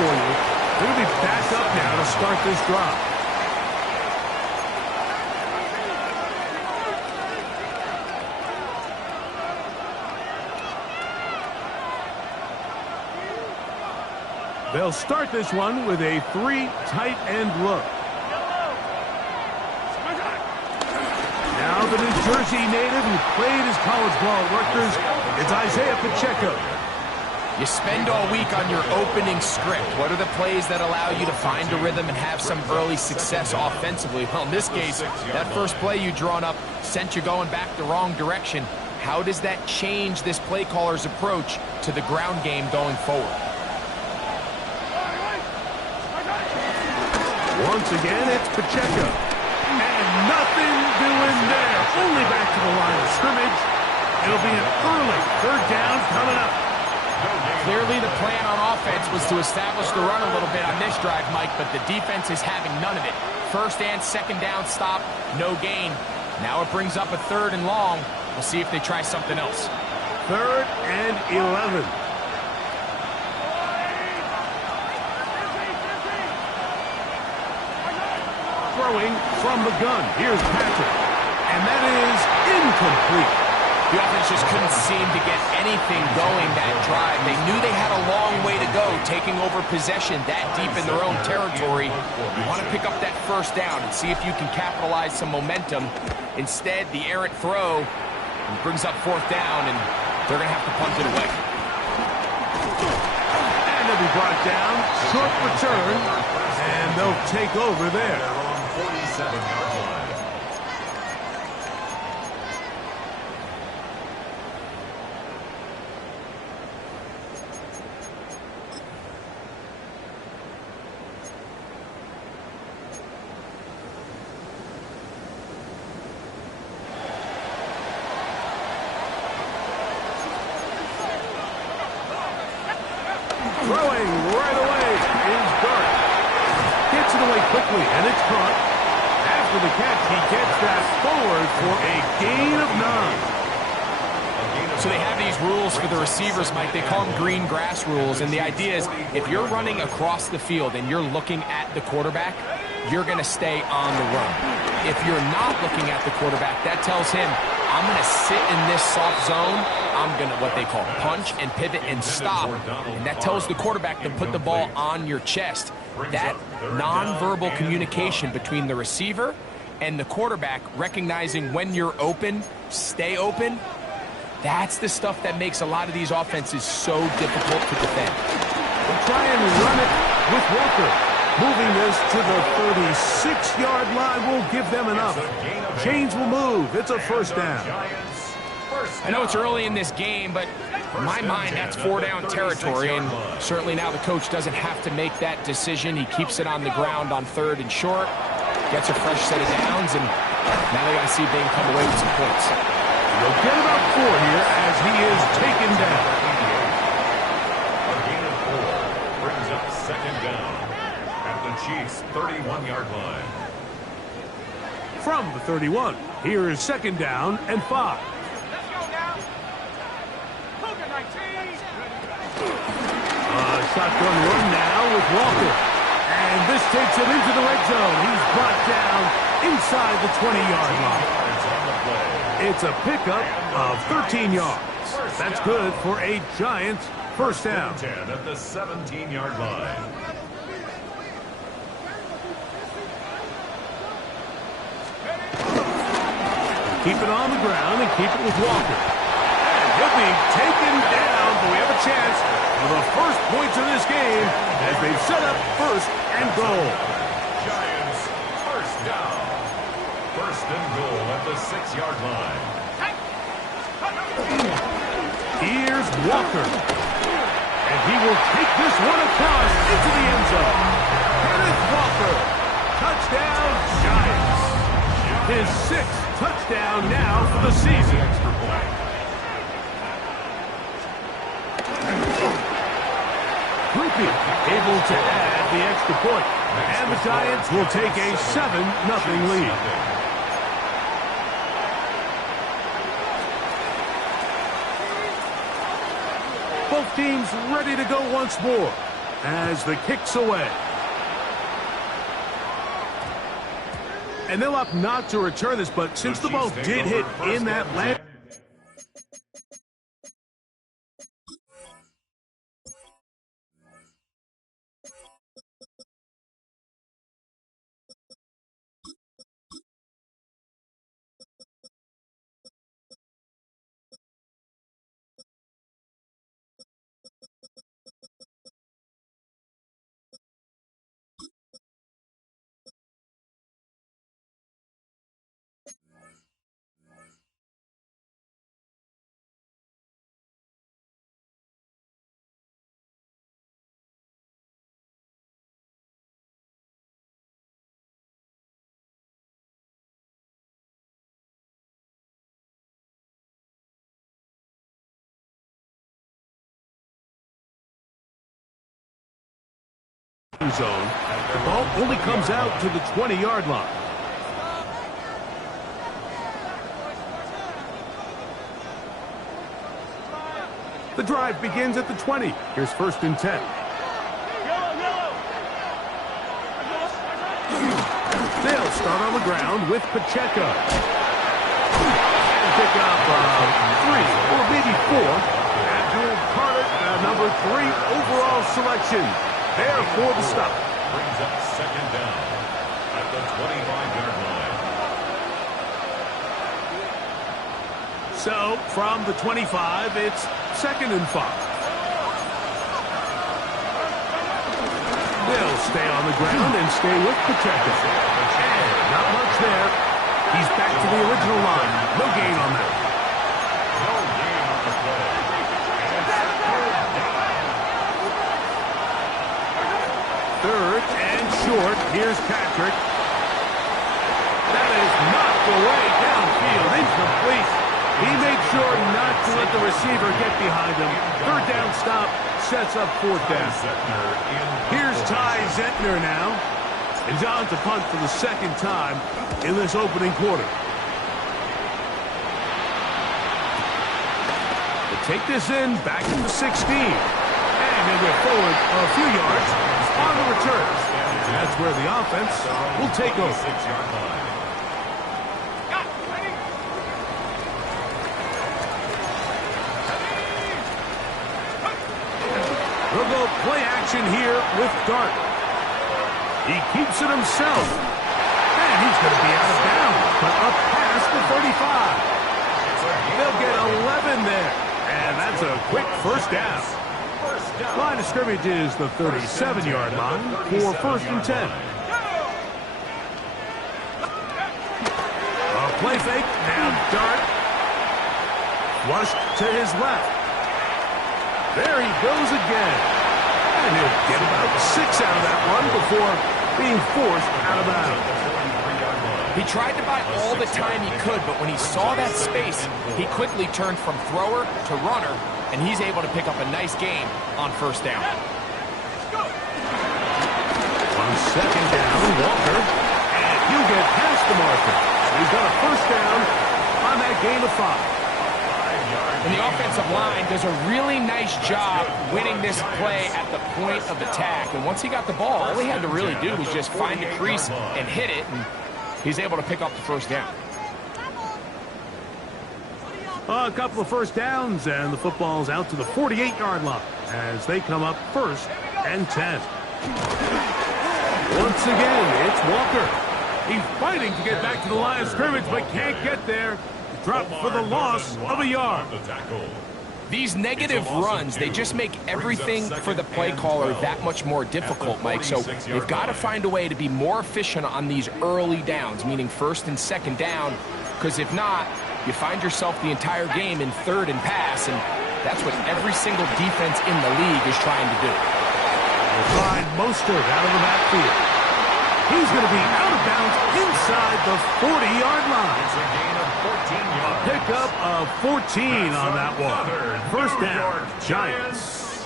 for you. They'll be back up now to start this drive. They'll start this one with a 3 tight end look. Now the New Jersey native who played his college ball at Rutgers, it's Isaiah Pacheco. You spend all week on your opening script. What are the plays that allow you to find a rhythm and have some early success offensively? Well, in this case, that first play you drawn up sent you going back the wrong direction. How does that change this play caller's approach to the ground game going forward? Once again, it's Pacheco. And nothing doing there. Only back to the line of scrimmage. It'll be an early 3rd down coming up. Clearly the plan on offense was to establish the run a little bit on this drive, Mike, but the defense is having none of it. 1st and 2nd down stop, no gain. Now it brings up a 3rd and long. We'll see if they try something else. 3rd and 11. Throwing from the gun. Here's Patrick. And that is incomplete. The offense just couldn't seem to get anything going that drive. They knew they had a long way to go, taking over possession that deep in their own territory. You want to pick up that 1st down and see if you can capitalize some momentum. Instead, the errant throw brings up 4th down, and they're going to have to punt it away. And they'll be brought down. Short return, and they'll take over there. 47-yard line. Throwing right away is Dart. Gets it away quickly, and it's caught. After the catch, he gets that forward for a gain of 9. So they have these rules for the receivers, Mike. They call them green grass rules, and the idea is if you're running across the field and you're looking at the quarterback, you're going to stay on the run. If you're not looking at the quarterback, that tells him, I'm going to sit in this soft zone. I'm going to, what they call, punch and pivot and stop. And that tells the quarterback to put the ball on your chest. That nonverbal communication between the receiver and the quarterback, recognizing when you're open, stay open, that's the stuff that makes a lot of these offenses so difficult to defend. We'll try and run it with Walker. Moving this to the 36-yard line will give them enough. Chains will move. It's a 1st down. I know it's early in this game, but in my mind, that's 4-down territory, and certainly now the coach doesn't have to make that decision. He keeps it on the ground on 3rd and short, gets a fresh set of downs, and now they got to see if they can come away with some points. He'll get about 4 here as he is taken down. A gain of 4 brings up 2nd down at the Chiefs' 31-yard line. From the 31, here is 2nd down and 5. Shotgun run now with Walker. And this takes him into the red zone. He's brought down inside the 20-yard line. It's a pickup of 13 yards. That's good for a Giants 1st down. 10 at the 17-yard line. Keep it on the ground and keep it with Walker. And he'll be taken down, but we have a chance for the first points of this game as they've set up 1st and goal. Giants 1st down. 1st and goal at the 6-yard line. Here's Walker. And he will take this one across into the end zone. Kenneth Walker. Touchdown, Giants. His 6th touchdown now for the season. Grupe able to add the extra point. And the Giants will take a 7-0 lead. Both teams ready to go once more. as the kick's away. And they'll opt not to return this, but since the ball did hit in that last... zone. The ball only comes out to the 20-yard line. The drive begins at the 20. Here's 1st and 10. They'll start on the ground with Pacheco. And pick up 3 or maybe 4. Abdul Carter, number 3 overall selection. There for the stop. Brings up 2nd down at the 25-yard line. So, from the 25, it's 2nd and 5. They'll stay on the ground and stay with Pacheco. And not much there. He's back to the original line. No gain on that. No gain on the play. Third and short. Here's Patrick. That is knocked away downfield. Incomplete. He made sure not to let the receiver get behind him. 3rd down stop sets up 4th down. Here's Ty Zentner now. And on to punt for the 2nd time in this opening quarter. They take this in back to the 16. And they get forward a few yards on the return. And that's where the offense will take over. 6-yard line. They'll go play action here with Dart. He keeps it himself. And he's going to be out of bounds, but up past the 35. They'll get 11 there. And that's a quick 1st down. Line of scrimmage is the 37-yard line for 1st and 10. A play fake. Now Dart. Flushed to his left. There he goes again. And he'll get about 6 out of that one before being forced out of bounds. He tried to buy all the time he could, but when he saw that space, he quickly turned from thrower to runner, and he's able to pick up a nice gain on 1st down. On 2nd down, Walker. And he'll get past the marker. He's got a 1st down on that gain of 5. And the offensive line does a really nice job winning this play at the point of attack. And once he got the ball, all he had to really do was just find the crease and hit it, and he's able to pick up the 1st down. A couple of 1st downs, and the football's out to the 48-yard line as they come up 1st and 10. Once again, it's Walker. He's fighting to get back to the line of scrimmage, but can't get there. Dropped for the loss of a yard. These negative runs, they just make everything for the play caller that much more difficult, Mike. So you've got to find a way to be more efficient on these early downs, meaning 1st and 2nd down, because if not, you find yourself the entire game in 3rd and pass, and that's what every single defense in the league is trying to do. We'll find Mostert out of the backfield. He's going to be out of bounds inside the 40-yard line. It's a gain of 14 yards. Pickup of 14 on that one. 1st down, Giants.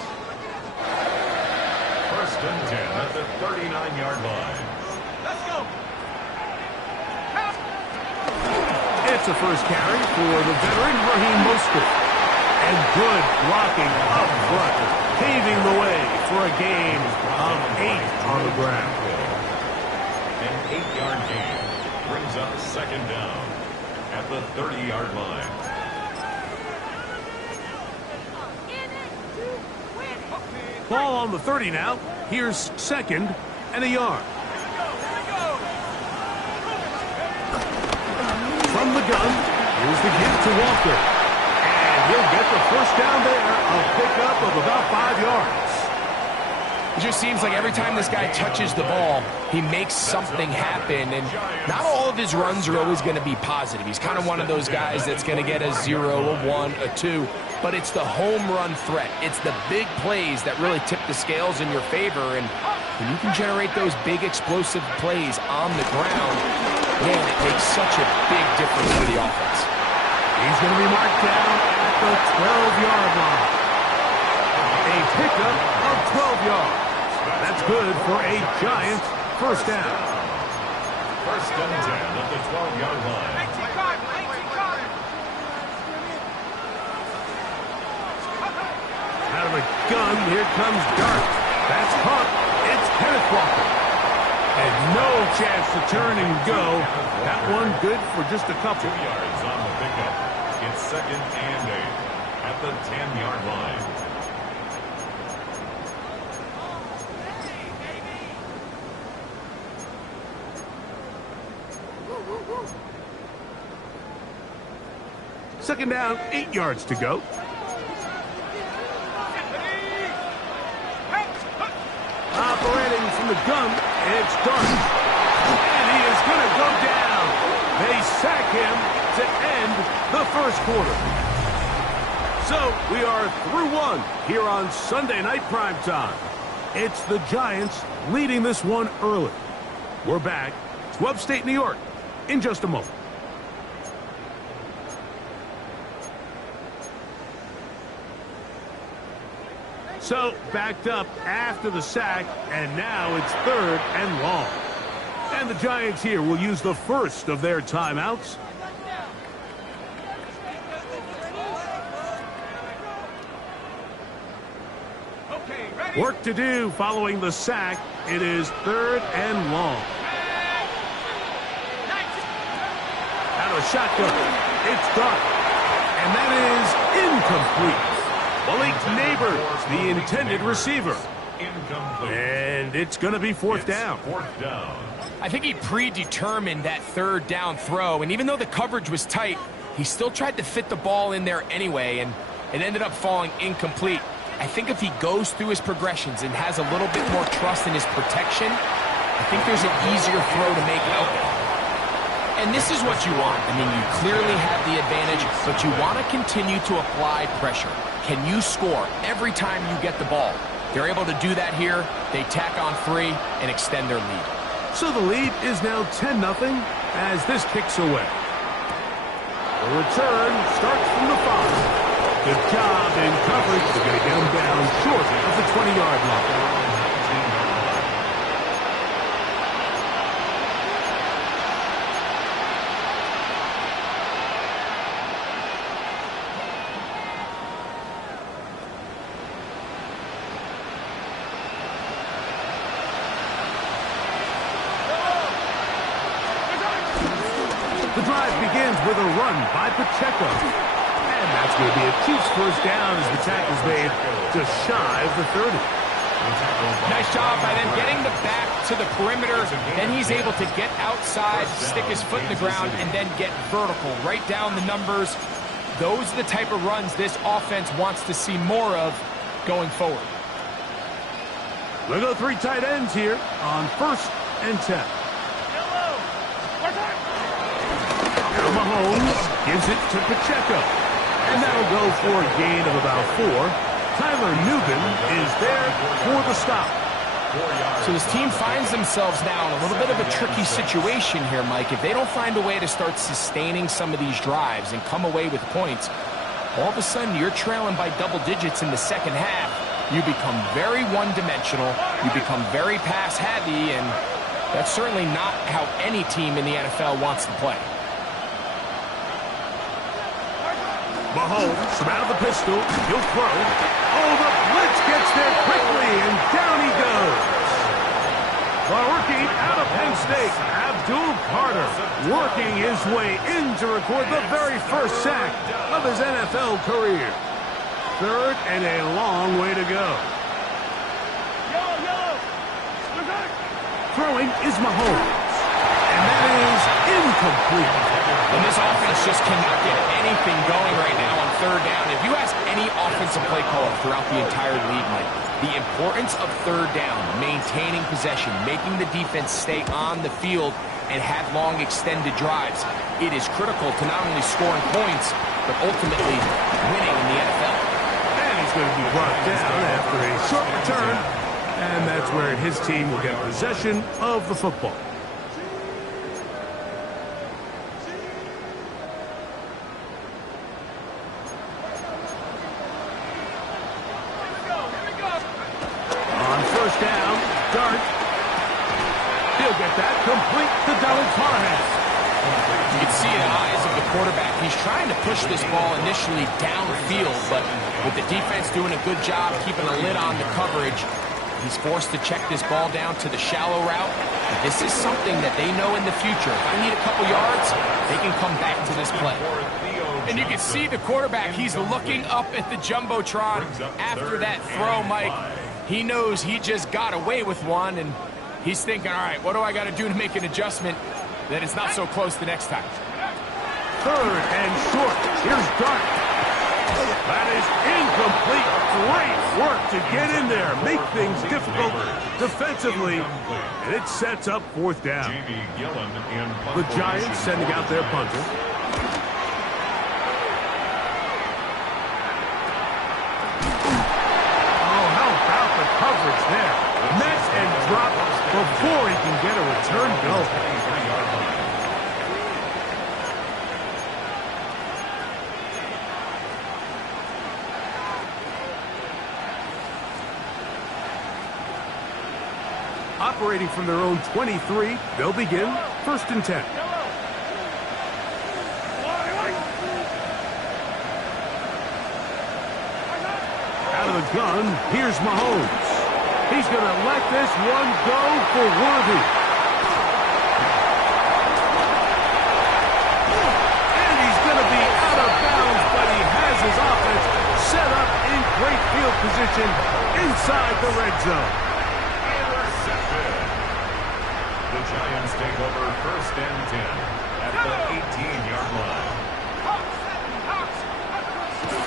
1st and 10 at the 39-yard line. Let's go. It's a 1st carry for the veteran Raheem Mostert. And good blocking up front, paving the way for a gain of 8 on the ground. An 8-yard gain brings up second down at the 30-yard line. Ball on the 30 now. Here's second and a yard. From the gun, here's the give to Walker. And he'll get the first down there, a pickup of about 5 yards. It just seems like every time this guy touches the ball, he makes something happen, and not all of his runs are always going to be positive. He's kind of one of those guys that's going to get a 0, a 1, a 2, but it's the home run threat. It's the big plays that really tip the scales in your favor, and when you can generate those big explosive plays on the ground, man, it makes such a big difference for the offense. He's going to be marked down at the 12-yard line. A pickup of 12 yards. That's good for a Giants first down. First and 10 at the 12-yard line. Out of the gun, here comes Dart. That's caught. It's Kenneth Walker. And no chance to turn and go. That one good for just a couple. 2 yards on the pickup. It's second and 8 at the 10-yard line. Second down, 8 yards to go. Operating from the gun, it's Dart. And he is going to go down. They sack him to end the first quarter. So we are through one here on Sunday Night Primetime. It's the Giants leading this one early. We're back to upstate New York in just a moment. So, backed up after the sack, and now it's third and long. And the Giants here will use the first of their timeouts. Work to do following the sack. It is third and long. Out of shotgun, it's Dart. And that is incomplete. Malik Neighbors, the intended receiver. And it's going to be fourth down. I think he predetermined that third down throw, and even though the coverage was tight, he still tried to fit the ball in there anyway, and it ended up falling incomplete. I think if he goes through his progressions and has a little bit more trust in his protection, I think there's an easier throw to make out there. And this is what you want. I mean, you clearly have the advantage, but you want to continue to apply pressure. Can you score every time you get the ball? They're able to do that here. They tack on 3 and extend their lead. So the lead is now 10-0 as this kicks away. The return starts from the 5. Good job in coverage. They're going to get him down short of the 20-yard line. The drive begins with a run by Pacheco. And that's going to be a Chiefs first down as the tackle's made just shy of the 30. Nice job by them getting the back to the perimeter. Then he's able to get outside, stick his foot in the ground, and then get vertical. Right down the numbers. Those are the type of runs this offense wants to see more of going forward. We'll go 3 tight ends here on first and 10. Mahomes gives it to Pacheco. And that'll go for a gain of about 4. Tyler Nubin is there for the stop. So this team finds themselves now in a little bit of a tricky situation here, Mike. If they don't find a way to start sustaining some of these drives and come away with points, all of a sudden you're trailing by double digits in the second half. You become very one-dimensional. You become very pass-heavy, and that's certainly not how any team in the NFL wants to play. Mahomes from out of the pistol. He'll throw. Oh, the blitz gets there quickly, and down he goes. The rookie out of Penn State, Abdul Carter, working his way in to record the very first sack of his NFL career. Third and a long way to go. Throwing is Mahomes. And that is incomplete. And this offense just cannot get anything going right now on third down. If you ask any offensive play caller throughout the entire league, Mike, the importance of third down, maintaining possession, making the defense stay on the field and have long extended drives, it is critical to not only scoring points, but ultimately winning in the NFL. And he's going to be brought down after a short return. And that's where his team will get possession of the football. On first down, Dart. He'll get that complete to Dallas Parham. You can see in the eyes of the quarterback, he's trying to push this ball initially downfield, but with the defense doing a good job keeping a lid on the coverage, he's forced to check this ball down to the shallow route. This is something that they know in the future. If I need a couple yards, they can come back to this play. And you can see the quarterback, he's looking up at the Jumbotron after that throw, Mike. He knows he just got away with one, and he's thinking, all right, what do I got to do to make an adjustment that it's not so close the next time? Third and short. Here's Dart. That is incomplete. Great work to get in there, make things difficult defensively, and it sets up fourth down. The Giants sending out their punter. Oh, how about the coverage there? Met and dropped before he can get a return go. Operating from their own 23, they'll begin first and 10. Out of the gun, here's Mahomes. He's going to let this one go for Worthy. And he's going to be out of bounds, but he has his offense set up in great field position inside the red zone. The Giants take over first and 10 at the 18-yard line.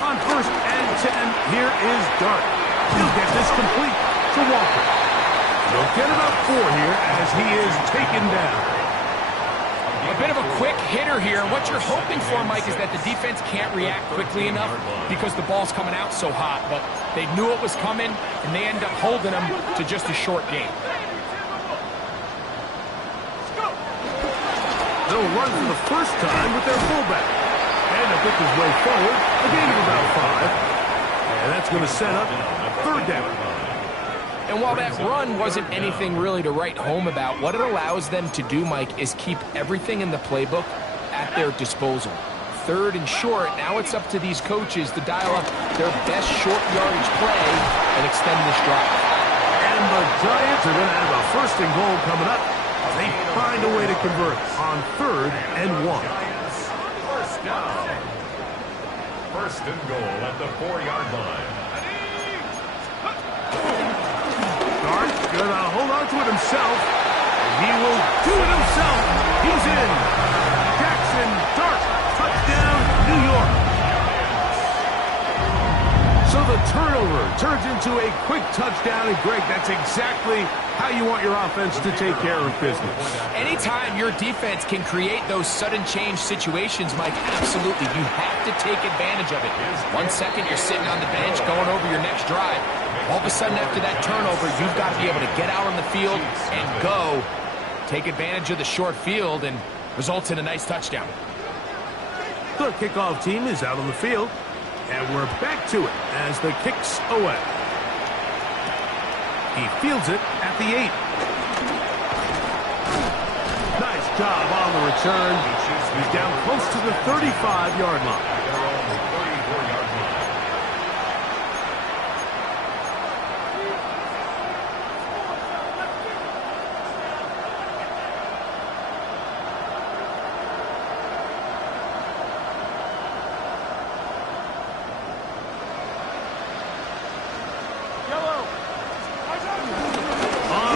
On first and 10, here is Dart. He'll get this complete to Walker. They'll get about 4 here as he is taken down. A bit of a quick hitter here. What you're hoping for, Mike, is that the defense can't react quickly enough because the ball's coming out so hot. But they knew it was coming, and they end up holding them to just a short game. They'll run for the first time with their fullback. And they'll pick his way forward, a gain of about 5. And that's going to set up third down. And while that run wasn't anything really to write home about, what it allows them to do, Mike, is keep everything in the playbook at their disposal. Third and short, now it's up to these coaches to dial up their best short yardage play and extend this drive. And the Giants are going to have a first and goal coming up. They find a way to convert on third and 1. First down. First and goal at the 4-yard line. Dart's going to hold on to it himself. And he will do it himself. He's in. Jackson Dart, touchdown, New York. So the turnover turns into a quick touchdown. And Greg, that's exactly how you want your offense to take care of business. Anytime your defense can create those sudden change situations, Mike, absolutely, you have to take advantage of it. 1 second, you're sitting on the bench going over your next drive. All of a sudden, after that turnover, you've got to be able to get out on the field and go, take advantage of the short field, and results in a nice touchdown. The kickoff team is out on the field, and we're back to it as the kick's away. He fields it at the 8. Nice job on the return. He's down close to the 35-yard line.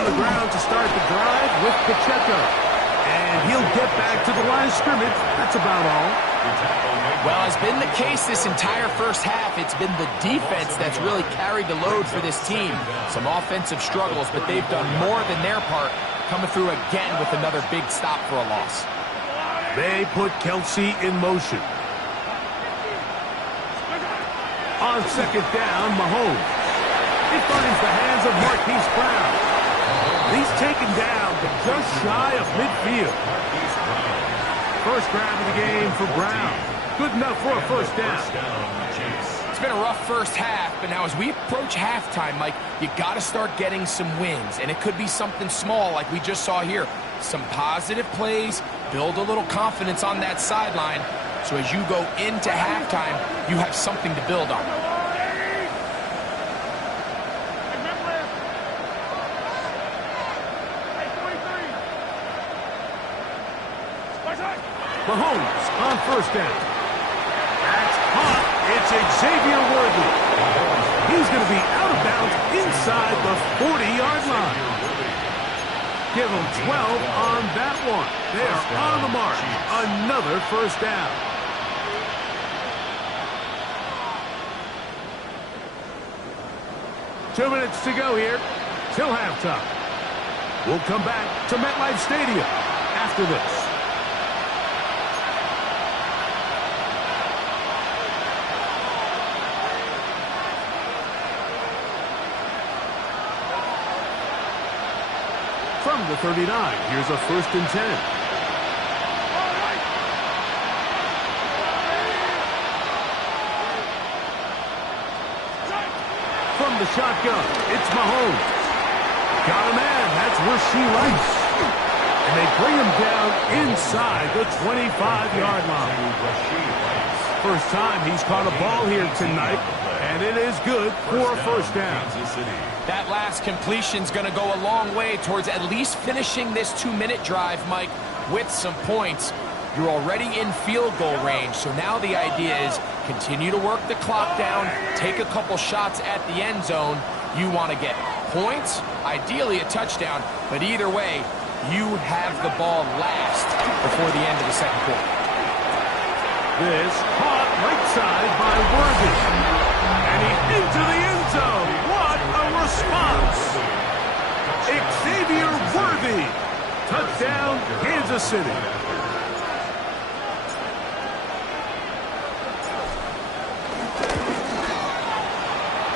on the ground to start the drive with Pacheco. And he'll get back to the line of scrimmage. That's about all. Well, it's been the case this entire first half. It's been the defense that's really carried the load for this team. Some offensive struggles, but they've done more than their part, coming through again with another big stop for a loss. They put Kelsey in motion. On second down, Mahomes. It finds the hands of Marquise Brown. He's taken down, but just shy of midfield. First grab of the game for Brown. Good enough for a first down. It's been a rough first half, but now as we approach halftime, Mike, you got to start getting some wins, and it could be something small like we just saw here. Some positive plays, build a little confidence on that sideline, so as you go into halftime, you have something to build on. Mahomes on first down. That's caught. It's Xavier Worthy. He's going to be out of bounds inside the 40-yard line. Give him 12 on that one. They are on the mark. Another first down. Two minutes to go here till halftime. We'll come back to MetLife Stadium after this. From the 39, here's a 1st and 10. From the shotgun, it's Mahomes. Got a man, that's Rashee Rice. And they bring him down inside the 25-yard line. First time he's caught a ball here tonight, and it is good for a first down. That last completion's going to go a long way towards at least finishing this 2-minute drive, Mike, with some points. You're already in field goal range, so now the idea is continue to work the clock down, take a couple shots at the end zone. You want to get points, ideally a touchdown, but either way, you have the ball last before the end of the second quarter. This caught right side by Worthy. And he's into the end zone. What a response. Xavier Worthy. Touchdown, Kansas City.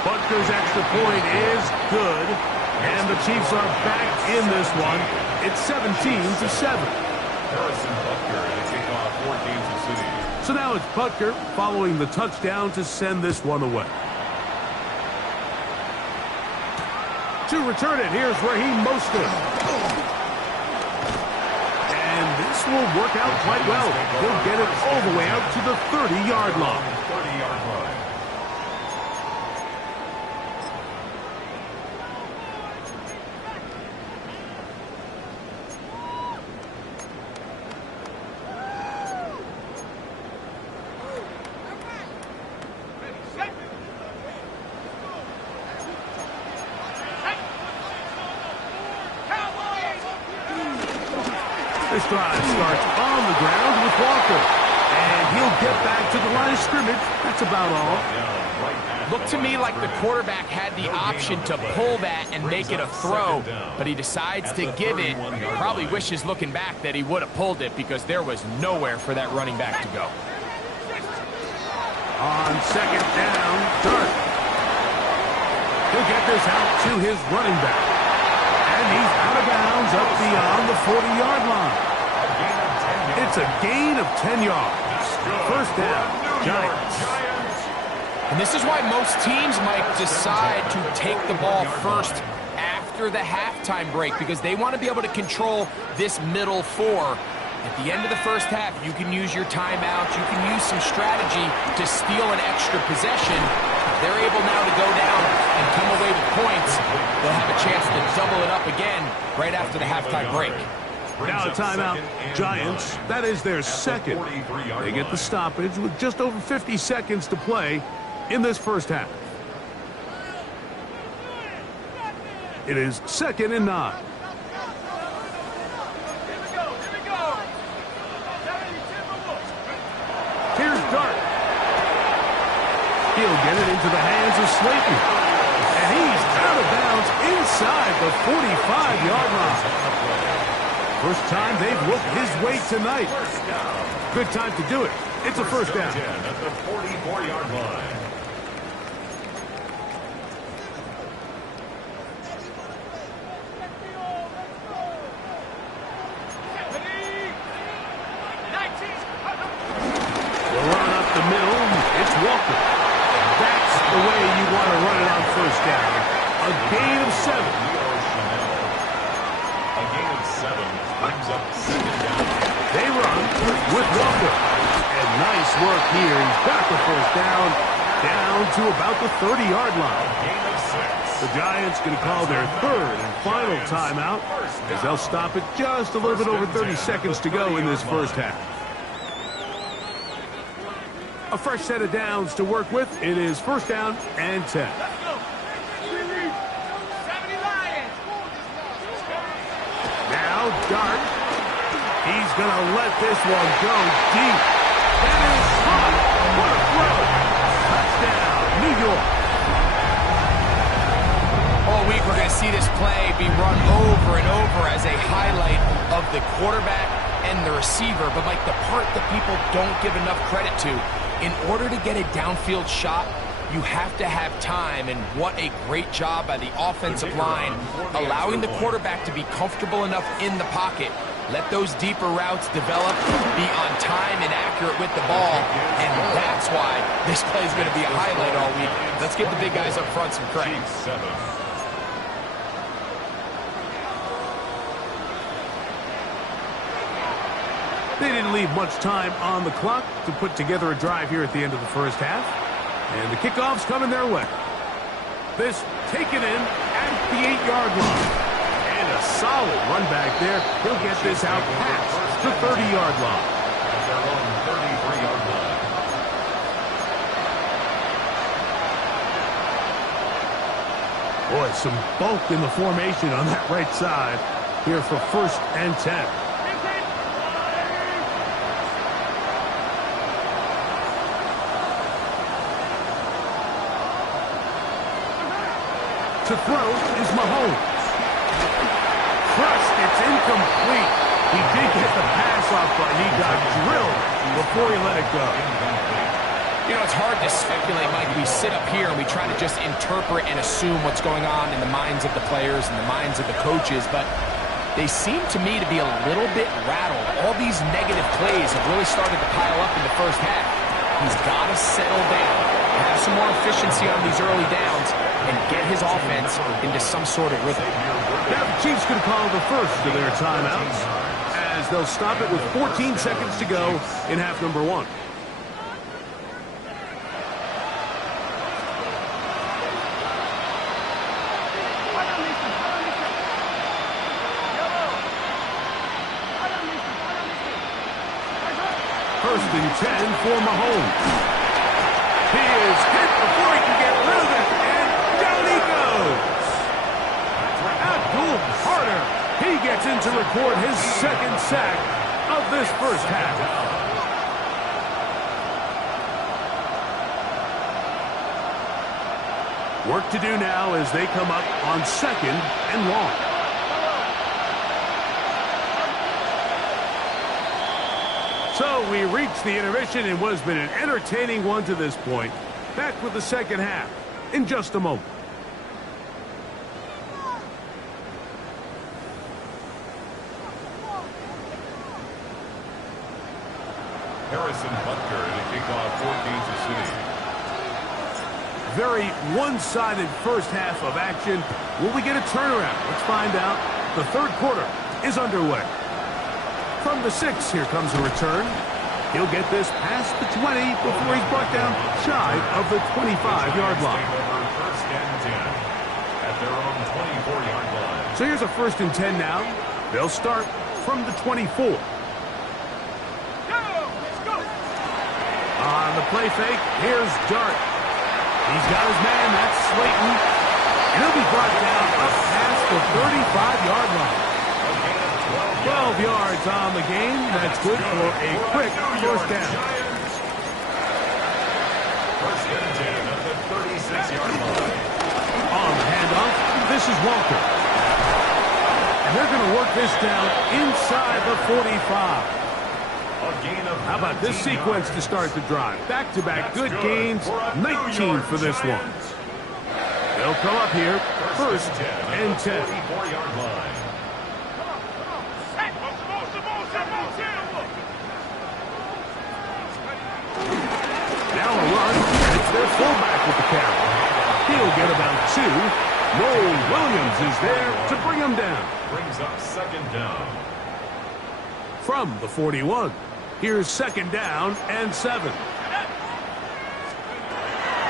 Butker's extra point is good. And the Chiefs are back in this one. It's 17-7. Harrison Butker to kick off for Kansas City. So now it's Butker following the touchdown to send this one away. To return it, here's Raheem Mostert. And this will work out quite well. He'll get it all the way out to the 30-yard line. 30-yard line. This drive starts on the ground with Walker. And he'll get back to the line of scrimmage. That's about all. Looked to me like the quarterback had the option to pull that and make it a throw, but he decides to give it. Probably wishes looking back that he would have pulled it because there was nowhere for that running back to go. On second down, Dart. He'll get this out to his running back. And he's out of bounds up beyond the 40-yard line. It's a gain of 10 yards. First down, Giants. And this is why most teams might decide to take the ball first after the halftime break because they want to be able to control this middle four. At the end of the first half, you can use your timeouts. You can use some strategy to steal an extra possession. If they're able now to go down and come away with points, they'll have a chance to double it up again right after the halftime break. Now a timeout, Giants. That is their second. They get the stoppage with just over 50 seconds to play in this first half. It is 2nd and 9. Here's Dart. He'll get it into the hands of Slayton. And he's out of bounds inside the 45-yard line. First time they've looked his way tonight. Good time to do it. It's a first down. At the 44-yard line. They'll run up the middle. It's Walker. That's the way you want to run it on first down. A gain of 7. A gain of 7 brings up 2nd down. They run with Walker. And nice work here. He's got the first down to about the 30-yard line. Gain of 6. The Giants going to call their 3rd and final timeout as they'll stop it just a little bit over 30 seconds to go in this first half. A fresh set of downs to work with. It is 1st down and 10. Now Dart. He's going to let this one go deep. That is hot. What a throw. Touchdown, New York. All week we're going to see this play be run over and over as a highlight of the quarterback and the receiver. But, Mike, the part that people don't give enough credit to, in order to get a downfield shot, you have to have time, and what a great job by the offensive line, allowing the quarterback to be comfortable enough in the pocket. Let those deeper routes develop, be on time and accurate with the ball, and that's why this play is going to be a highlight all week. Let's give the big guys up front some credit. 7. They didn't leave much time on the clock to put together a drive here at the end of the first half. And the kickoff's coming their way. This taken in at the 8-yard line. And a solid run back there. He'll get this out past the 30-yard line. At their own 33-yard line. Boy, some bulk in the formation on that right side here for 1st and 10. To throw is Mahomes. Crushed, it's incomplete. He did get the pass off, but he got drilled before he let it go. You know, it's hard to speculate, Mike. We sit up here and we try to just interpret and assume what's going on in the minds of the players and the minds of the coaches, but they seem to me to be a little bit rattled. All these negative plays have really started to pile up in the first half. He's got to settle down, have some more efficiency on these early downs, and get his offense into some sort of rhythm. Now the Chiefs can call the first of their timeouts as they'll stop it with 14 seconds to go in half number 1. First and 10 for Mahomes. He is hit before he can get rid of it, and down he goes. Abdul Carter, he gets in to record his 2nd sack of this first half. Work to do now as they come up on 2nd and long. So we reached the intermission in what has been an entertaining one to this point. Back with the second half in just a moment. Harrison Butker to kick off for Kansas City. Very one-sided first half of action. Will we get a turnaround? Let's find out. The 3rd quarter is underway. From the 6, here comes a return. He'll get this past the 20 before he's brought down shy of the 25-yard line. First and 10 at their own 24-yard line. So here's a 1st and 10 now. They'll start from the 24. On the play fake, here's Dart. He's got his man, that's Slayton. And he'll be brought down up past the 35-yard line. 12 yards on the game. That's good for a quick first down. First and 10 at the 36-yard line. On the handoff, this is Walker. And they're going to work this down inside the 45. How about this sequence to start the drive? Back-to-back good gains, 19 for this one. They'll come up here, first and 10. 44-yard line. Now a run, and it's their fullback with the carry. He'll get about 2. Noel Williams is there to bring him down. Brings up second down. From the 41, here's second down and 7.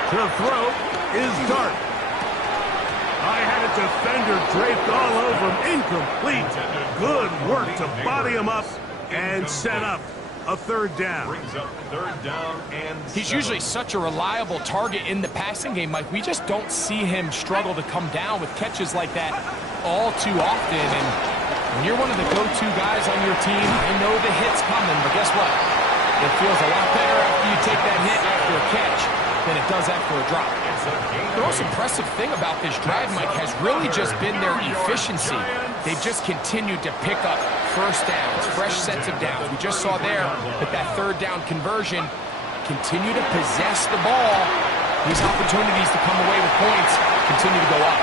To throw is Dart. I had a defender draped all over him. Incomplete. Good work to body him up and set up a third down. Brings up third down and He's usually such a reliable target in the passing game, Mike. We just don't see him struggle to come down with catches like that all too often. And when you're one of the go-to guys on your team, I know the hit's coming, but guess what? It feels a lot better after you take that hit after a catch than it does after a drop. The most impressive thing about this drive, Mike, has really just been their efficiency. They've just continued to pick up first downs, fresh sets of downs. We just saw there that third down conversion, continue to possess the ball. These opportunities to come away with points continue to go up.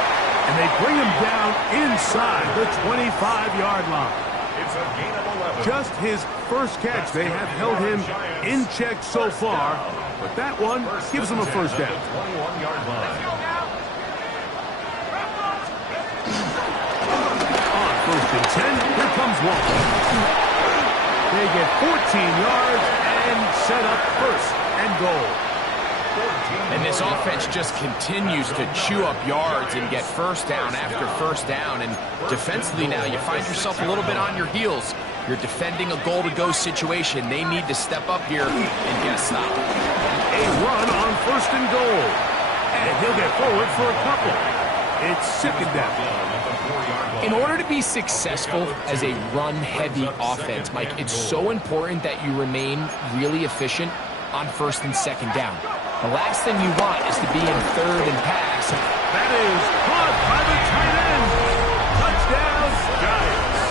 And they bring him down inside the 25-yard line. it's a gain of 11. Just his first catch. They have held him in check so far, but that one gives him a first down. 21-yard line. On first and 10, here comes Walker. They get 14 yards and set up first and goal. And this offense just continues to chew up yards and get first down after first down. And defensively now, you find yourself a little bit on your heels. You're defending a goal-to-go situation. They need to step up here and get a stop. A run on first and goal. And he'll get forward for a couple. It's second down. In order to be successful as a run-heavy offense, Mike, it's so important that you remain really efficient on first and second down. The last thing you want is to be in third and pass. That is caught by the tight end. Touchdown, Giants.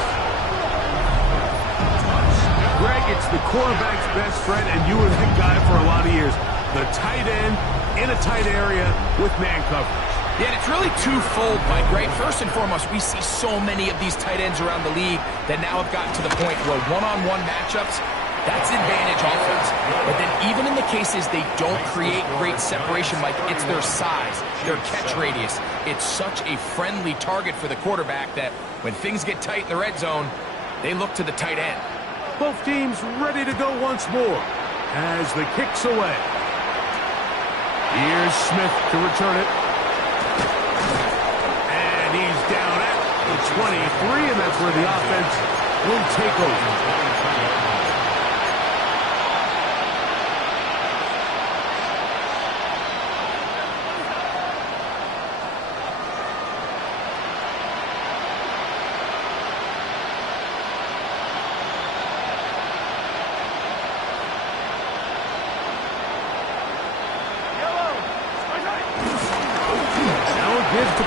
Greg, it's the quarterback's best friend, and you were the guy for a lot of years. The tight end in a tight area with man coverage. Yeah, and it's really twofold, Mike, right? First and foremost, we see so many of these tight ends around the league that now have gotten to the point where one-on-one matchups, that's advantage offense. But then even in the cases they don't create great separation, Mike, it's their size, their catch radius. It's such a friendly target for the quarterback that when things get tight in the red zone, they look to the tight end. Both teams ready to go once more as the kick's away. Here's Smith to return it. And he's down at the 23, and that's where the offense will take over.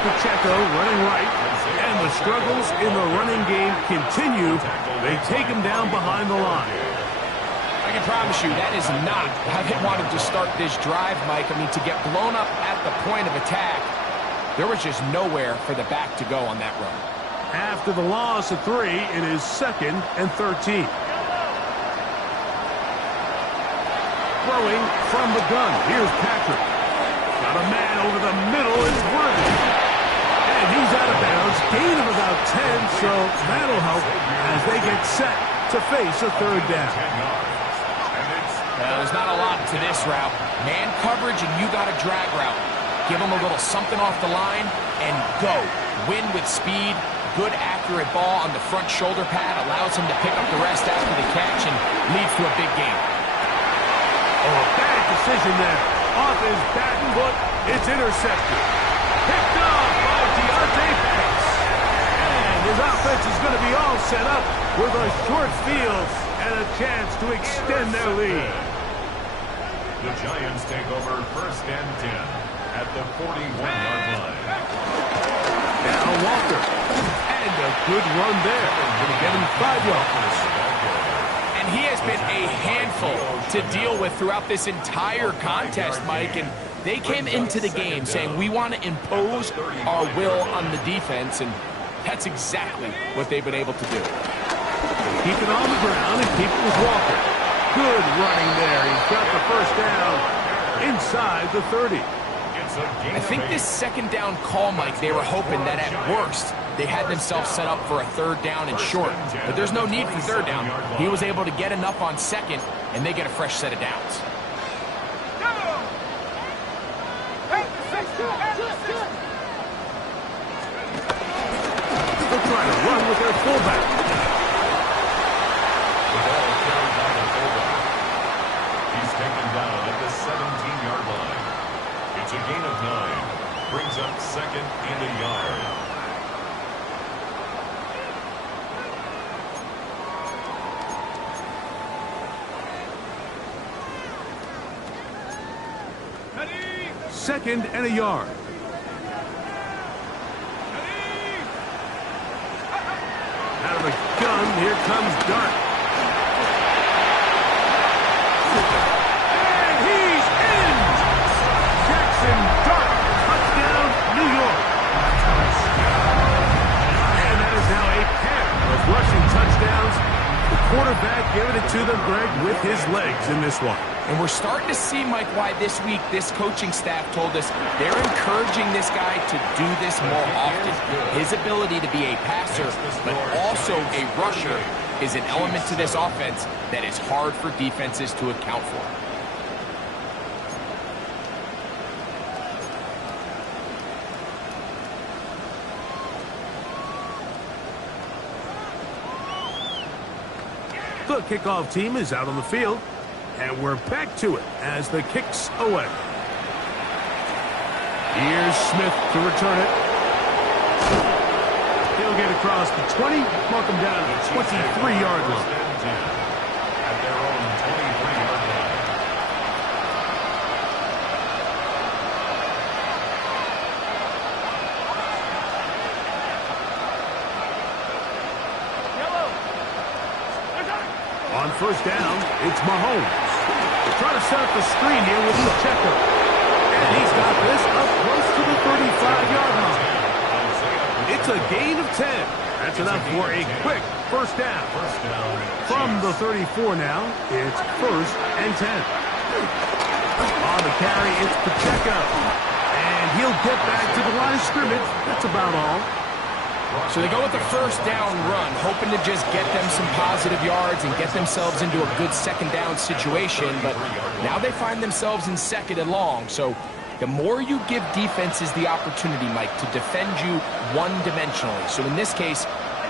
Pacheco running right, and the struggles in the running game continue. They take him down behind the line. I can promise you that is not how they wanted to start this drive, Mike. I mean, to get blown up at the point of attack, there was just nowhere for the back to go on that run. After the loss of 3, it is second and 13. Throwing from the gun. Here's Patrick. Got a man over the middle is Worthy. And he's out of bounds. Gain of about 10, so that'll help as they get set to face a third down. Well, there's not a lot to this route. Man coverage and you got a drag route. Give him a little something off the line and go. Win with speed. Good accurate ball on the front shoulder pad. Allows him to pick up the rest after the catch and leads to a big gain. Oh, a bad decision there. Off his back foot, it's intercepted. Picked off by Deontay Banks. going to be all set up with a short field and a chance to extend their lead. The Giants take over 1st and 10 at the 41-yard line. Now Walker. And a good run there. Going to get him 5 yards. And he has been a handful to deal with throughout this entire contest, Mike. And they came into the game saying, we want to impose our will on the defense. And that's exactly what they've been able to do. Keep it on the ground and keep it with Walker. Good running there. He's got the first down inside the 30. I think this 2nd down call, Mike, they were hoping that at worst they had themselves set up for a 3rd down and short. But there's no need for 3rd down. He was able to get enough on 2nd, and they get a fresh set of downs. They're trying to run with their fullback. The ball carried by the fullback. He's taken down at the 17-yard line. It's a gain of 9. Brings up 2nd and a yard. Second and a yard. Out of the gun, here comes Dart. And he's in! Jackson Dart, touchdown, New York. And that is now a pair of rushing touchdowns. The quarterback giving it to them, Greg, with his legs in this one. And we're starting to see, Mike, why this week this coaching staff told us they're encouraging this guy to do this more often. His ability to be a passer, but also a rusher, is an element to this offense that is hard for defenses to account for. The kickoff team is out on the field. And we're back to it as the kick's away. Here's Smith to return it. He'll get across the 20, mark him down at the 23-yard line. At their own 23-yard line. On 1st down, it's Mahomes. Trying to set up the screen here with Pacheco. And he's got this up close to the 35-yard line. It's a gain of 10. That's enough for a quick first down. From the 34 now, it's 1st and 10. On the carry, it's Pacheco. And he'll get back to the line of scrimmage. That's about all. So they go with the first down run, hoping to just get them some positive yards and get themselves into a good 2nd down situation. But now they find themselves in 2nd and long. So the more you give defenses the opportunity, Mike, to defend you one-dimensionally. So in this case,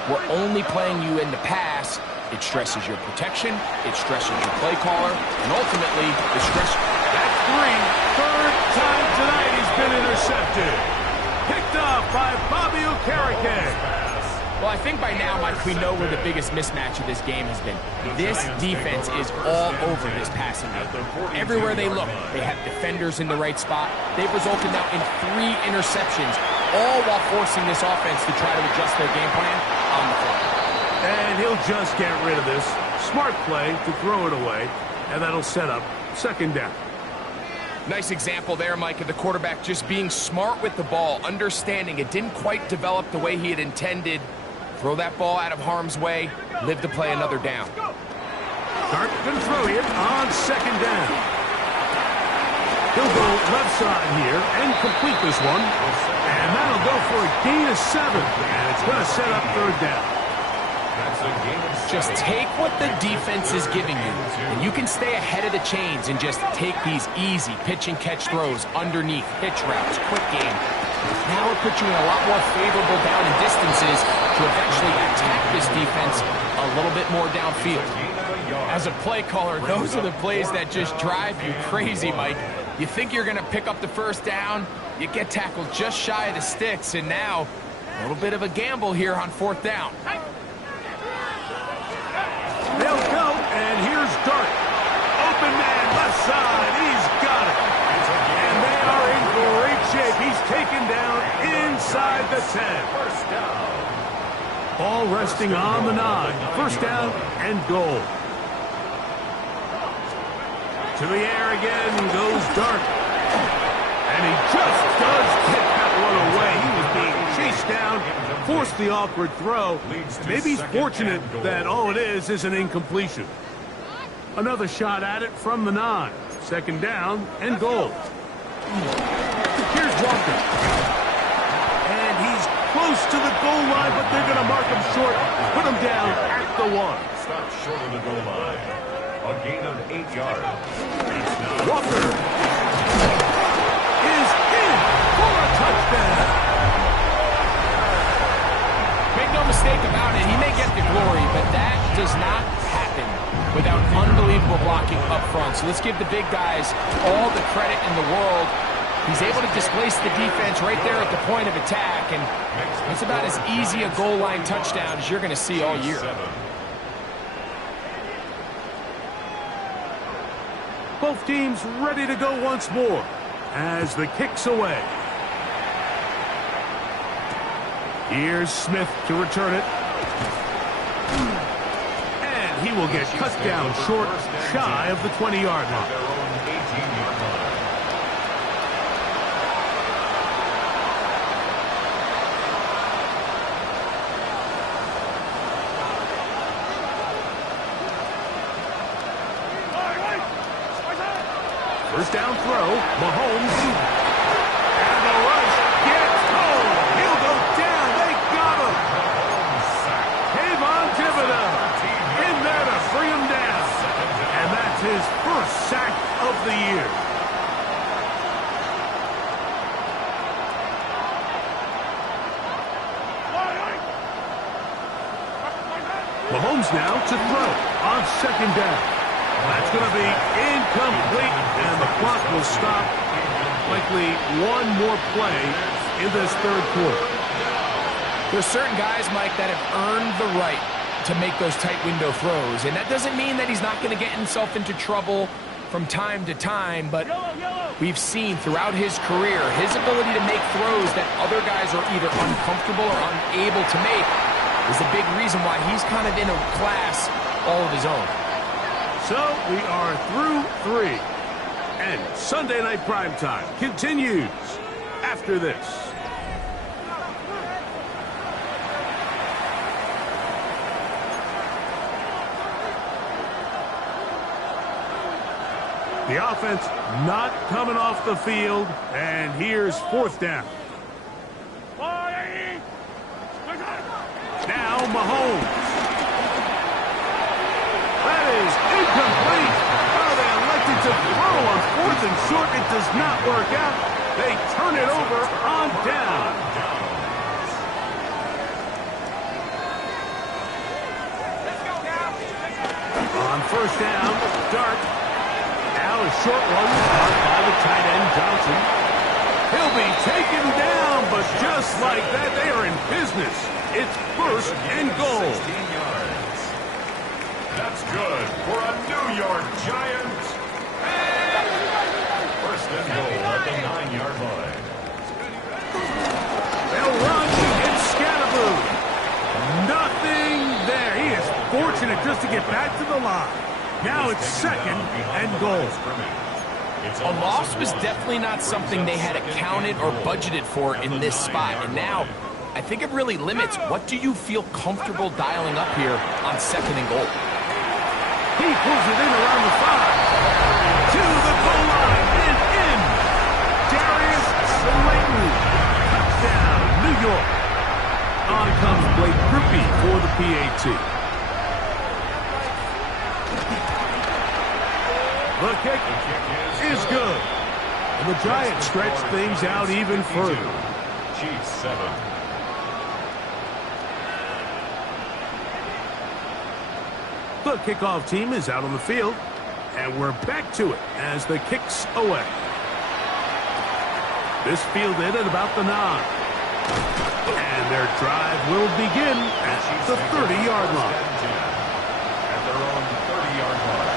we're only playing you in the pass. It stresses your protection. It stresses your play caller. And ultimately, the stress. That's 3. 3rd time tonight he's been intercepted. Picked off by Bobby Okereke. Well, I think by now, Mike, we know where the biggest mismatch of this game has been. This defense is all over this passing game. Everywhere they look, they have defenders in the right spot. They've resulted now in 3 interceptions, all while forcing this offense to try to adjust their game plan on the fly. And he'll just get rid of this. Smart play to throw it away, and that'll set up 2nd down. Nice example there, Mike, of the quarterback just being smart with the ball, understanding it didn't quite develop the way he had intended. Throw that ball out of harm's way, live to play another down. Dart can throw it on 2nd down. He'll go left side here and complete this one. And that'll go for a gain of 7. And it's going to set up 3rd down. Just take what the defense is giving you, and you can stay ahead of the chains and just take these easy pitch-and-catch throws underneath, pitch routes, quick game. Now it puts you in a lot more favorable down and distances to eventually attack this defense a little bit more downfield. As a play caller, those are the plays that just drive you crazy, Mike. You think you're going to pick up the first down, you get tackled just shy of the sticks, and now a little bit of a gamble here on 4th down. open man, left side. He's got it. And they are in great shape. He's taken down inside the 10. First down. Ball resting on the 9. First down and goal. To the air again goes Dart. And he just does get that one away. He was being chased down, forced the awkward throw. Maybe he's fortunate that all it is an incompletion. Another shot at it from the 9. Second down and goal. Here's Walker. And he's close to the goal line, but they're going to mark him short. Put him down at the 1. Stop short of the goal line. A gain of 8 yards. Walker is in for a touchdown. Make no mistake about it, he may get the glory, but that does not happen without unbelievable blocking up front. So let's give the big guys all the credit in the world. He's able to displace the defense right there at the point of attack, and it's about as easy a goal line touchdown as you're going to see all year. Both teams ready to go once more as the kick's away. Here's Smith to return it. And he will get cut down short, shy of the 20-yard line. Their own 18-yard line. First down throw, Mahomes. And the rush gets home. He'll go down. They got him. Kayvon Thibodeau in there to bring him down. And that's his first sack of the year. Mahomes now to throw on second down. That's going to be incomplete, and the clock will stop. Likely one more play in this third quarter. There's certain guys, Mike, that have earned the right to make those tight window throws, and that doesn't mean that he's not going to get himself into trouble from time to time, but we've seen throughout his career his ability to make throws that other guys are either uncomfortable or unable to make is a big reason why he's kind of in a class all of his own. So we are through 3. And Sunday Night Primetime continues after this. The offense not coming off the field, and here's fourth down. Now Mahomes. That is incomplete. Oh, they elected to throw on fourth and short. It does not work out. They turn it over on down. On first down, Dart. Now a short one caught by the tight end, Johnson. He'll be taken down, but just like that, they are in business. It's first and goal. 16 yards. That's good for a New York Giant. First and goal at the 9-yard line. They'll run against Scatterboo. Nothing there. He is fortunate just to get back to the line. Now it's second and goal. A loss was definitely not something they had accounted or budgeted for in this spot. And now, I think it really limits what do you feel comfortable dialing up here on second and goal. He pulls it in around the 5. To the goal line and in. Darius Slayton. Touchdown, New York. On comes Blake Grupe for the PAT. The kick is good. And the Giants stretch things out even further. Chiefs 7. The kickoff team is out on the field, and we're back to it as the kick's away. This fielded at about the 9. And their drive will begin at the 30-yard line. At their own 30-yard line.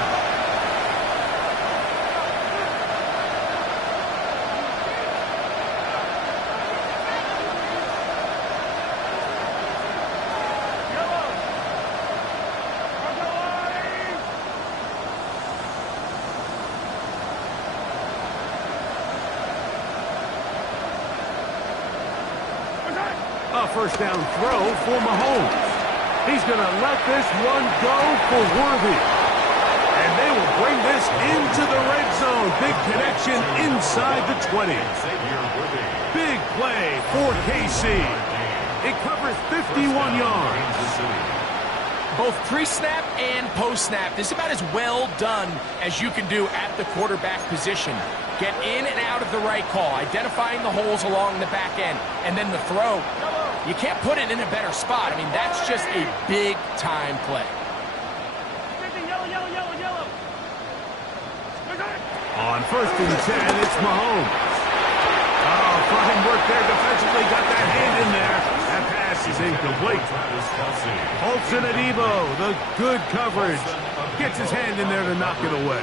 A first down throw for Mahomes. He's going to let this one go for Worthy. And they will bring this into the red zone. Big connection inside the 20. Big play for KC. It covers 51 yards. Both pre-snap and post-snap, this is about as well done as you can do at the quarterback position. Get in and out of the right call, identifying the holes along the back end, and then the throw. You can't put it in a better spot. I mean, that's just a big-time play. On 1st and 10, it's Mahomes. Oh, fine work there defensively. Got that hand in there. That pass is incomplete. Olsen Adebo, the good coverage. Gets his hand in there to knock it away.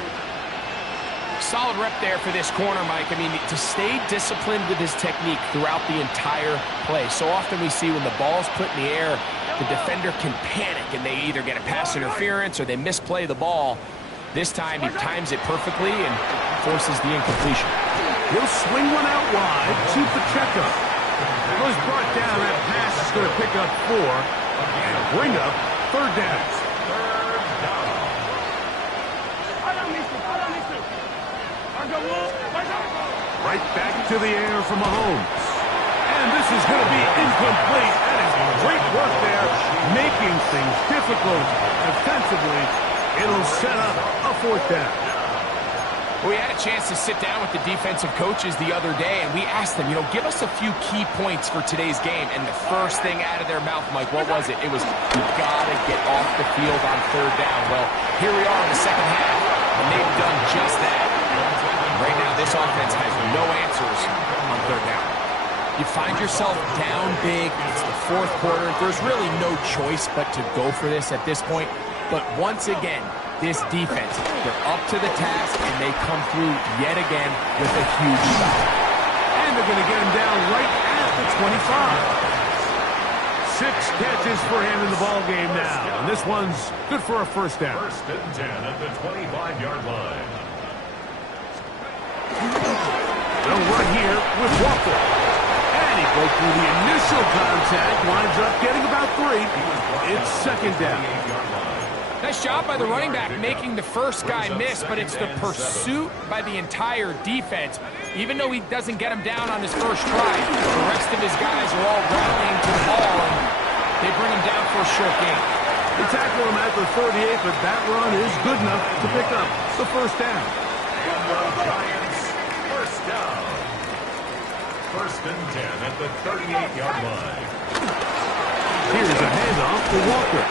Solid rep there for this corner, Mike. I mean, to stay disciplined with his technique throughout the entire play. So often we see when the ball's put in the air, the defender can panic and they either get a pass interference or they misplay the ball. This time he times it perfectly and forces the incompletion. He'll swing one out wide to Pacheco. It was brought down. That pass is going to pick up 4 and bring up 3rd down. Right back to the air for Mahomes. And this is going to be incomplete. That is great work there, making things difficult defensively. It'll set up a 4th down. We had a chance to sit down with the defensive coaches the other day, and we asked them, give us a few key points for today's game. And the first thing out of their mouth, Mike, what was it? It was, you got to get off the field on 3rd down. Well, here we are in the second half, and they've done just that. Right now, this offense has no answers on 3rd down. You find yourself down big. It's the 4th quarter. There's really no choice but to go for this at this point. But once again, this defense, they're up to the task, and they come through yet again with a huge stop. And they're going to get him down right at the 25. 6 catches for him in the ball game now. And this one's good for a 1st down. 1st and 10 at the 25-yard line. They'll run here with Walker. And he broke through the initial contact, winds up getting about 3. It's 2nd down. Nice job by the running back making the first guy miss, but it's the pursuit by the entire defense. Even though he doesn't get him down on his first try, the rest of his guys are all rallying to the ball, and they bring him down for a short gain. They tackle him at the 38, but that run is good enough to pick up the 1st down. Giants, 1st down. 1st and 10 at the 38-yard line. Here's a handoff to Walker.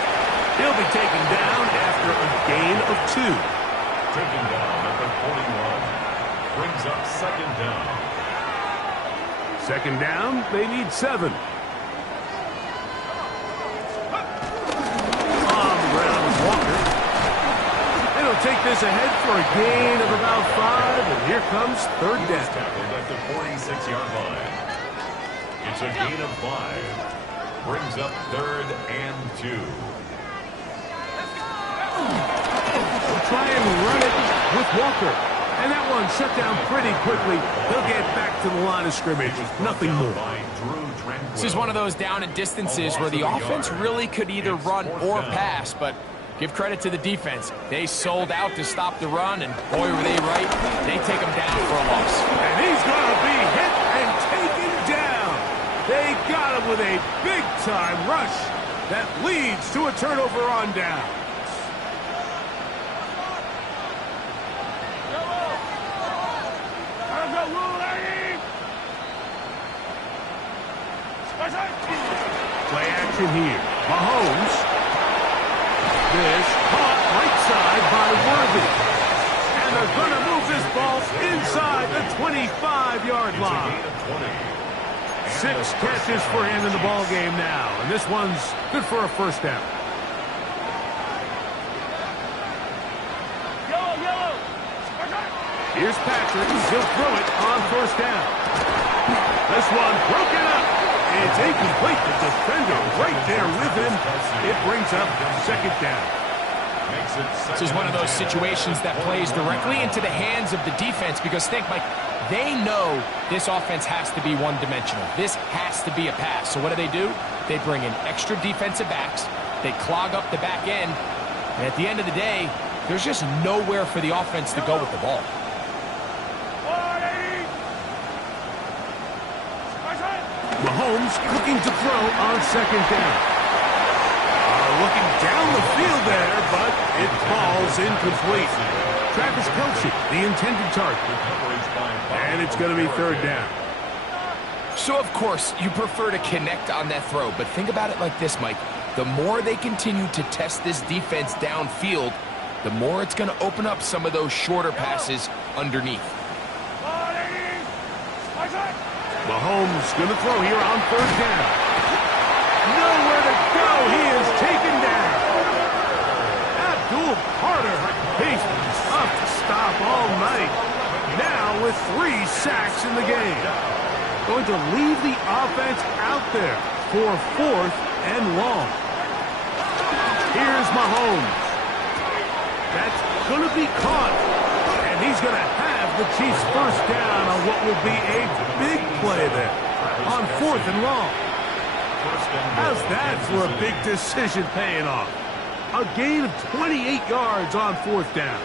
He'll be taken down after a gain of 2. Taken down at the 41. Brings up 2nd down. 2nd down, they need 7. On the ground is Walker. It'll take this ahead for a gain of about 5, and here comes 3rd down. Tackled at the 46-yard line. It's a gain of 5. Brings up 3rd and 2. We'll try and run it with Walker. And that one shut down pretty quickly. He'll get back to the line of scrimmage. Nothing more. This is one of those down and distances where the offense really could either run or pass, but give credit to the defense. They sold out to stop the run, and boy, were they right. They take him down for a loss. And he's going to be hit and taken down. They got him with a big-time rush that leads to a turnover on down. Play action here. Mahomes. This caught right side by Worthy. And they're going to move this ball inside the 25-yard line. 6 catches for him in the ball game now. And this one's good for a 1st down. Here's Patrick. He'll throw it on 1st down. This one broken up. It's incomplete. The defender right there with him. It brings up 2nd down. This is one of those situations that plays directly into the hands of the defense because think, Mike, They know this offense has to be one-dimensional. This has to be a pass. So what do? They bring in extra defensive backs. They clog up the back end. And at the end of the day, there's just nowhere for the offense to go with the ball. Mahomes looking to throw on second down. Looking down the field there, but it falls incomplete. Travis Kelce, the intended target. And it's going to be third down. So, of course, you prefer to connect on that throw, but think about it like this, Mike. The more they continue to test this defense downfield, the more it's going to open up some of those shorter passes underneath. Mahomes going to throw here on third down. Nowhere to go. He is taken down. Abdul Carter, he's tough to stop all night. Now with 3 sacks in the game. Going to leave the offense out there for 4th and long. Here's Mahomes. That's going to be caught. And he's going to have the Chiefs first down on what will be a big play there on 4th and long. How's that for a big decision paying off? A gain of 28 yards on 4th down.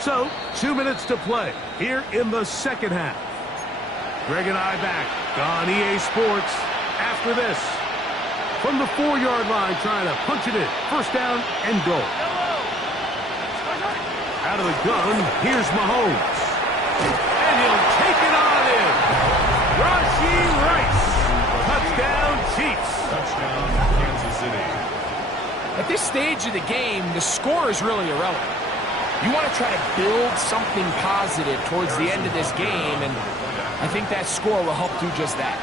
So, 2 minutes to play here in the second half. Greg and I back on EA Sports after this. From the 4-yard line, trying to punch it in. First down and goal. Out of the gun, here's Mahomes. And he'll take it on in. Rashee Rice. Touchdown, Chiefs. Touchdown, Kansas City. At this stage of the game, the score is really irrelevant. You want to try to build something positive towards the end of this game, and I think that score will help do just that.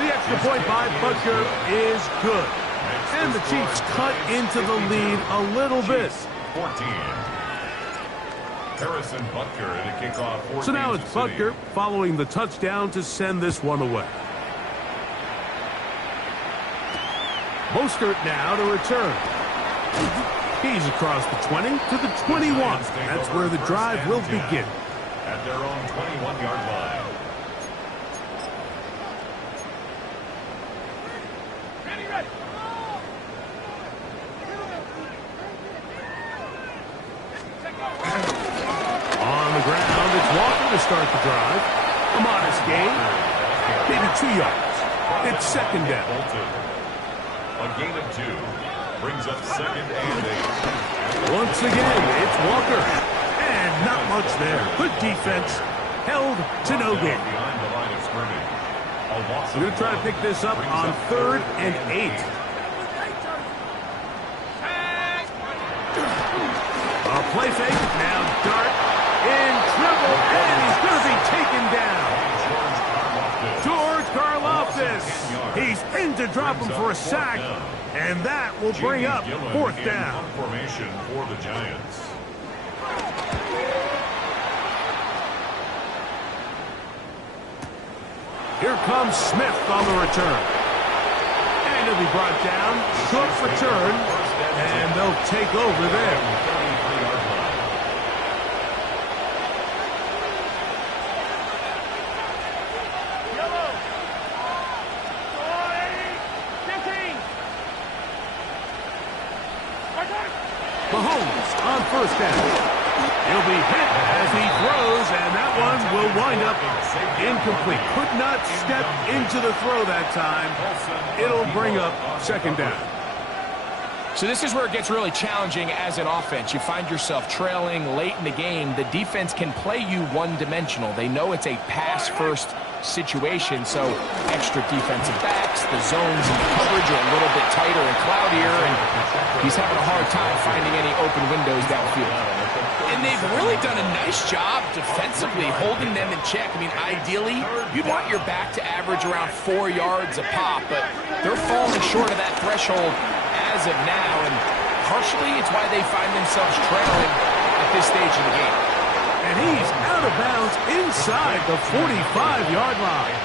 The extra point by Butker is good. And the Chiefs cut into the lead a little bit. 14. Harrison Butker in a kickoff for So now it's Kansas City. Butker following the touchdown to send this one away. Mostert now to return. He's across the 20 to the 21. That's where the drive will begin. At their own 21-yard line. On the ground, it's Walker to start the drive. A modest gain. Maybe 2 yards. It's second down. A gain of 2 brings up second and 8. Once again, it's Walker. And not much there. Good defense. Held to no gain. Behind the line of scrimmage. We're going to try to pick this up on 3rd and 8. A play fake. Now Dart in trouble. And he's going to be taken down. George Karlaftis. He's in to drop him for a sack. And that will bring up 4th down. Formation for the Giants. Here comes Smith on the return. And he'll be brought down. Short return. And they'll take over there. Mahomes on first down. He'll be hit as he throws, and that one will wind up incomplete. Could not step into the throw that time. It'll bring up second down. So this is where it gets really challenging as an offense. You find yourself trailing late in the game. The defense can play you one-dimensional. They know it's a pass-first situation, so extra defensive backs, the zones and the coverage are a little bit tighter and cloudier, and he's having a hard time finding any open windows downfield. And they've really done a nice job defensively holding them in check. I mean, ideally, you'd want your back to average around 4 yards a pop, but they're falling short of that threshold as of now, and partially it's why they find themselves trailing at this stage of the game. And he's out of bounds inside the 45-yard line.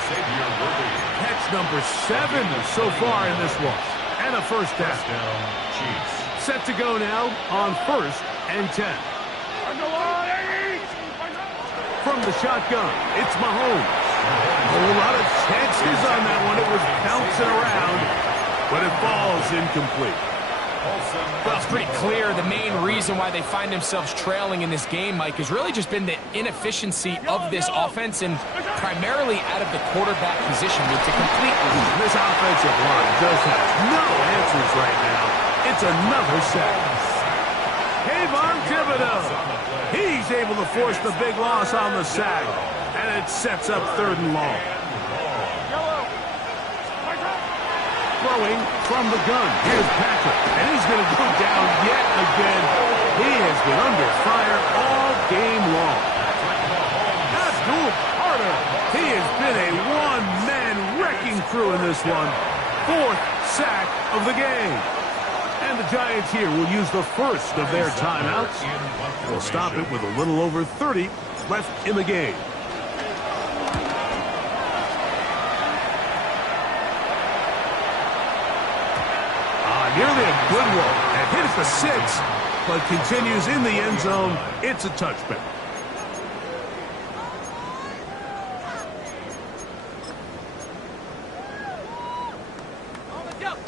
Catch number 7 so far in this one. And And a first down. First down, Chiefs. Set to go now on 1st and 10. From the shotgun, it's Mahomes. A lot of chances on that one. It was bouncing around, but it falls incomplete. Well, it's pretty clear the main reason why they find themselves trailing in this game, Mike, has really just been the inefficiency of this offense and primarily out of the quarterback position with the complete lead. This offensive line just has no answers right now. It's another sack. Kayvon Thibodeaux. He's able to force the big loss on the sack, and it sets up 3rd and long. Throwing from the gun. Here's Patrick, and he's going to go down yet again. He has been under fire all game long. Abdul Carter. He has been a one-man wrecking crew in this one. 4th sack of the game. And the Giants here will use the first of their timeouts. They'll stop it with a little over 30 left in the game. Nearly a good one. And hit it for 6, but continues in the end zone. It's a touchback.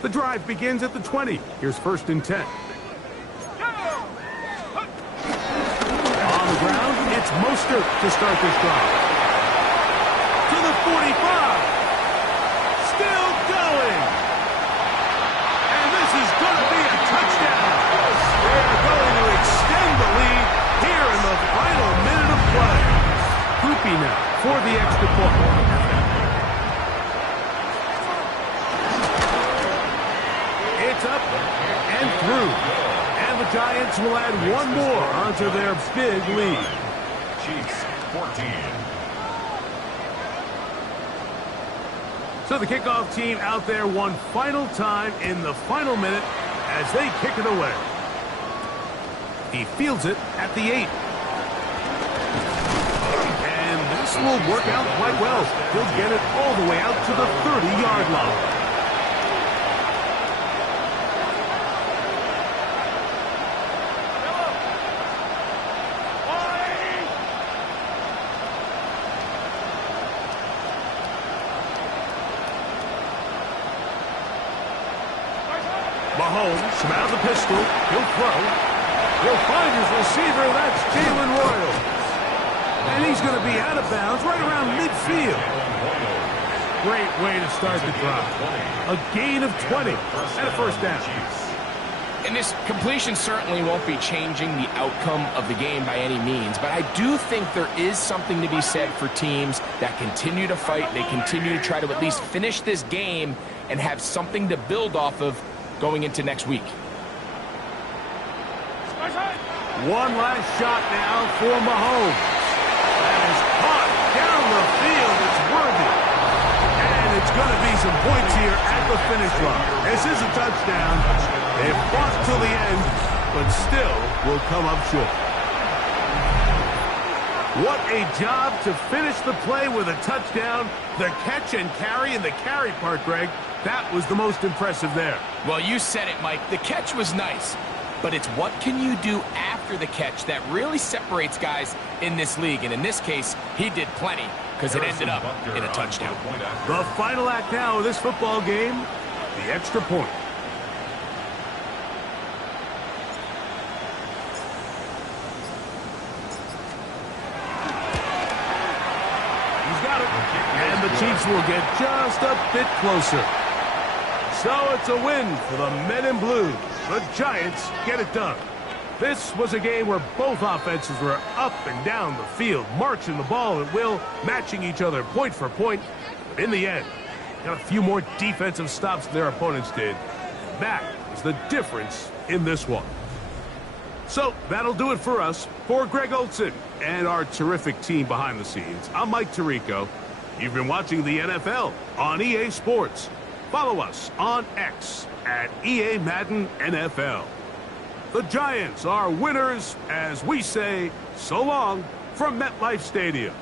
The drive begins at the 20. Here's 1st and 10. On the ground, it's Mostert to start this drive. To the 45. Still going. And this is going to be a touchdown. They're going to extend the lead here in the final minute of play. Hoopy now for the extra point. Up and through. And the Giants will add one more onto their big lead. Chiefs 14. So the kickoff team out there one final time in the final minute as they kick it away. He fields it at the 8. And this will work out quite well. He'll get it all the way out to the 30-yard line. Mahomes from out of the pistol. He'll throw. He'll find his receiver. That's Jalen Royal. And he's going to be out of bounds right around midfield. Great way to start the drive. A gain of 20 and a first down. And this completion certainly won't be changing the outcome of the game by any means, but I do think there is something to be said for teams that continue to fight. They continue to try to at least finish this game and have something to build off of going into next week. One last shot now for Mahomes. That is caught down the field. It's worthy. And it's going to be some points here at the finish line. This is a touchdown. They fought till the end, but still will come up short. What a job to finish the play with a touchdown. The catch and carry, and the carry part, Greg, that was the most impressive there. Well, you said it, Mike. The catch was nice, but it's what can you do after the catch that really separates guys in this league. And in this case, he did plenty because it ended up in a touchdown. The final act now of this football game, the extra point. He's got it. And the Chiefs will get just a bit closer. So it's a win for the Men in Blue. The Giants get it done. This was a game where both offenses were up and down the field, marching the ball at will, matching each other point for point. But in the end, got a few more defensive stops than their opponents did. That is the difference in this one. So that'll do it for us. For Greg Olsen and our terrific team behind the scenes, I'm Mike Tirico. You've been watching the NFL on EA Sports. Follow us on X at EA Madden NFL. The Giants are winners as we say so long from MetLife Stadium.